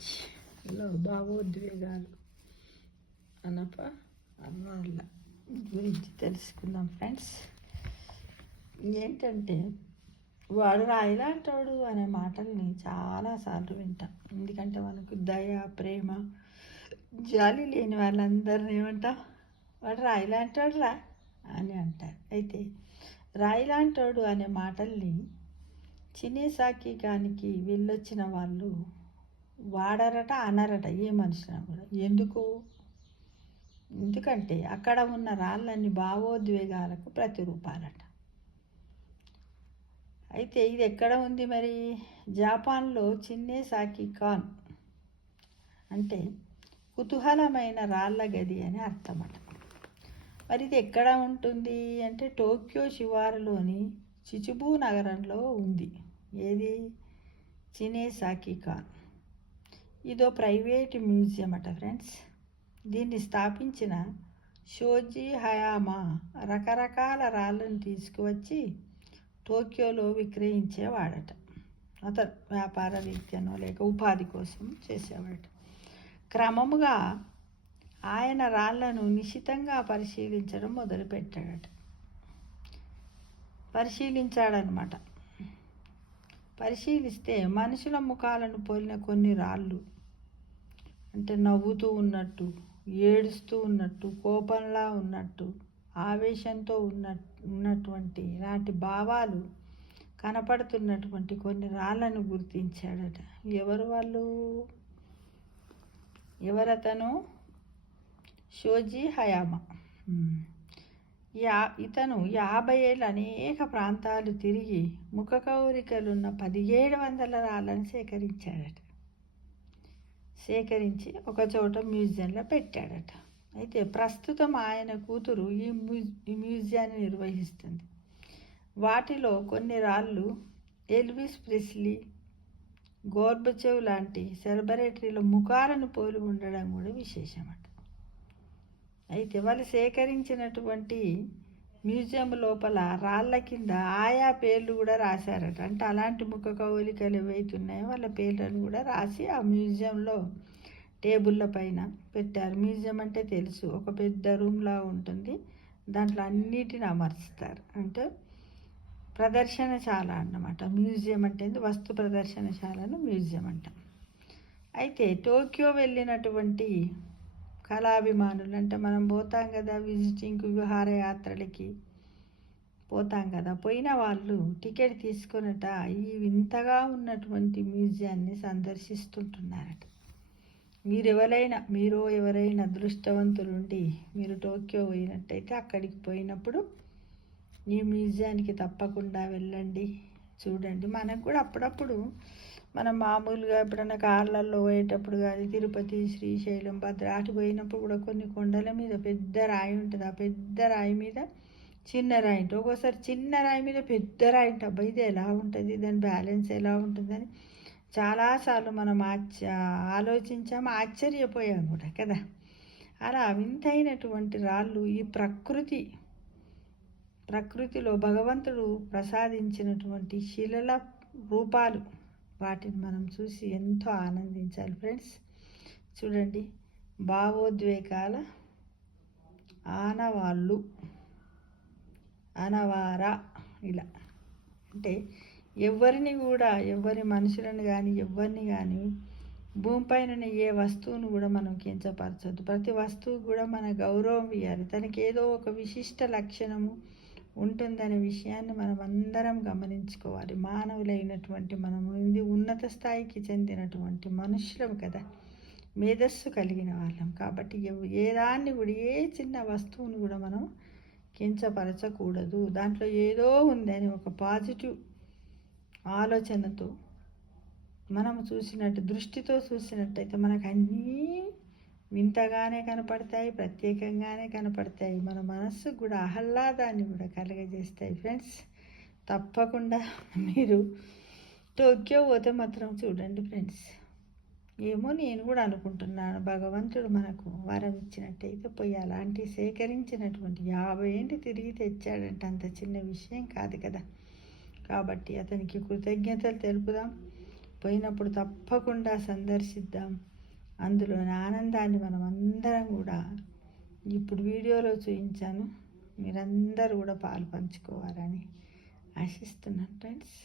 పేజ్లో భావోద్వేగాలు వాళ్ళ గురించి తెలుసుకుందాం ఫ్రెండ్స్. ఏంటంటే వాడు రాయిలాంటాడు అనే మాటల్ని చాలాసార్లు వింటాం. ఎందుకంటే మనకు దయ, ప్రేమ, జాలి లేని వాళ్ళందరినీ ఏమంటాం, వాడు రాయిలాంటాడు రా అని అంటారు. అయితే రాయిలాంటాడు అనే మాటల్ని చినేసాకికానికి వెళ్ళొచ్చిన వాళ్ళు వాడరట, అనరట ఏ మనుషులను కూడా. ఎందుకంటే అక్కడ ఉన్న రాళ్ళన్ని భావోద్వేగాలకు ప్రతిరూపాలట. అయితే ఇది ఎక్కడ ఉంది మరి? జపాన్లో చినేసాకికాన్ అంటే కుతూహలమైన రాళ్ళ గది అని అర్థమట. మరి ఇది ఎక్కడ ఉంటుంది అంటే టోక్యో శివారులోని చిచుబు నగరంలో ఉంది. ఏది? చినేసాకికాన్. ఇదో ప్రైవేట్ మ్యూజియం అట ఫ్రెండ్స్. దీన్ని స్థాపించిన షోజీ హయామా రకరకాల రాళ్ళను తీసుకువచ్చి టోక్యోలో విక్రయించేవాడట. అతను వ్యాపార రీత్యానో లేక ఉపాధి కోసం చేసేవాడట. క్రమముగా ఆయన రాళ్లను నిశితంగా పరిశీలించాడనమాట. పరిశీలిస్తే మనుషుల ముఖాలను పోలిన కొన్ని రాళ్ళు, అంటే నవ్వుతూ ఉన్నట్టు, ఏడుస్తూ ఉన్నట్టు, కోపంలా ఉన్నట్టు, ఆవేశంతో ఉన్నటువంటి ఇలాంటి భావాలు కనపడుతున్నటువంటి కొన్ని రాళ్ళను గుర్తించాడట. ఎవరు వాళ్ళు? ఎవరతను? షోజీ హయామా. ఇతను 50 ఏళ్ళు అనేక ప్రాంతాలు తిరిగి ముఖ కవళికలున్న 1700 రాళ్ళను సేకరించి ఒకచోట మ్యూజియంలో పెట్టాడట. అయితే ప్రస్తుతం ఆయన కూతురు ఈ మ్యూజియాన్ని నిర్వహిస్తుంది. వాటిలో కొన్ని రాళ్ళు ఎల్విస్ ప్రెస్లీ, గోర్బచేవ్ లాంటి సెలబ్రిటీల ముఖాలను పోలి ఉండడం కూడా విశేషమట. అయితే వాళ్ళు సేకరించినటువంటి మ్యూజియం లోపల రాళ్ళ కింద ఆయా పేర్లు కూడా రాశారట. అంటే అలాంటి ముఖ కవళికలు ఏవైతున్నాయో వాళ్ళ పేర్లను కూడా రాసి ఆ మ్యూజియంలో టేబుల్ల పైన పెట్టారు. మ్యూజియం అంటే తెలుసు, ఒక పెద్ద రూమ్లా ఉంటుంది. దాంట్లో అన్నిటిని అమర్చుతారు. అంటే ప్రదర్శనశాల అన్నమాట. మ్యూజియం అంటే వస్తు ప్రదర్శనశాలను మ్యూజియం అంటాం. అయితే టోక్యో వెళ్ళినటువంటి కళాభిమానులు, అంటే మనం పోతాం కదా విజిటింగ్కి, విహారయాత్రలకి పోతాం కదా, పోయిన వాళ్ళు టికెట్ తీసుకొనట ఈ వింతగా ఉన్నటువంటి మ్యూజియాన్ని సందర్శిస్తుంటున్నారట. ఎవరైనా అదృష్టవంతులుండి మీరు టోక్యో పోయినట్టయితే అక్కడికి పోయినప్పుడు ఈ మ్యూజియానికి తప్పకుండా వెళ్ళండి, చూడండి. మనకు కూడా అప్పుడప్పుడు మనం మామూలుగా ఎప్పుడైనా కార్లలో పోయేటప్పుడు కానీ తిరుపతి, శ్రీశైలం, భద్రాటి పోయినప్పుడు కూడా కొన్ని కొండల మీద పెద్ద రాయి ఉంటుంది. ఆ పెద్ద రాయి మీద చిన్న రాయి ఉంటుంది. ఒక్కోసారి చిన్న రాయి మీద పెద్ద రాయి ఉంటుంది. అబ్బా ఇది ఎలా ఉంటుంది, దాని బ్యాలెన్స్ ఎలా ఉంటుందని చాలాసార్లు మనం ఆశ్చర్యపోయాం కూడా కదా. అలా వింతైనటువంటి రాళ్ళు ఈ ప్రకృతిలో భగవంతుడు ప్రసాదించినటువంటి శిలల రూపాలు. వాటిని మనం చూసి ఎంతో ఆనందించాలి ఫ్రెండ్స్. చూడండి, భావోద్వేగాల ఆనవాళ్ళు, అనవార ఇలా. అంటే ఎవరి మనుషులను కానీ ఎవరిని కానీ భూమిపైన ఏ వస్తువును కూడా మనం కించపరచొద్దు. ప్రతి వస్తువు కూడా మన గౌరవం ఇవ్వాలి. తనకి ఏదో ఒక విశిష్ట లక్షణము ఉంటుందనే విషయాన్ని మనం అందరం గమనించుకోవాలి. మానవులైనటువంటి మనము ఉన్నత స్థాయికి చెందినటువంటి మనుషులం కదా, మేధస్సు కలిగిన వాళ్ళం. కాబట్టి ఏదాన్ని కూడా, ఏ చిన్న వస్తువును కూడా మనం కించపరచకూడదు. దాంట్లో ఏదో ఉందని ఒక పాజిటివ్ ఆలోచనతో మనము దృష్టితో చూసినట్టయితే మనకు అన్నీ వింతగానే కనపడతాయి, ప్రత్యేకంగానే కనపడతాయి. మన మనస్సుకు కూడా ఆహ్లాదాన్ని కూడా కలగజేస్తాయి ఫ్రెండ్స్. తప్పకుండా మీరు టోక్యో పోతే మాత్రం చూడండి ఫ్రెండ్స్. ఏమో నేను కూడా అనుకుంటున్నాను, భగవంతుడు మనకు వరం ఇచ్చినట్టయితే పోయి అలాంటి సేకరించినటువంటి 50 ఏంటి తిరిగి తెచ్చాడంటే అంత చిన్న విషయం కాదు కదా. కాబట్టి అతనికి కృతజ్ఞతలు తెలుపుదాం. పోయినప్పుడు తప్పకుండా సందర్శిద్దాం. అందులోని ఆనందాన్ని మనం అందరం కూడా ఇప్పుడు వీడియోలో చూపించాను, మీరందరూ కూడా పాలు పంచుకోవాలని ఆశిస్తున్నాను ఫ్రెండ్స్.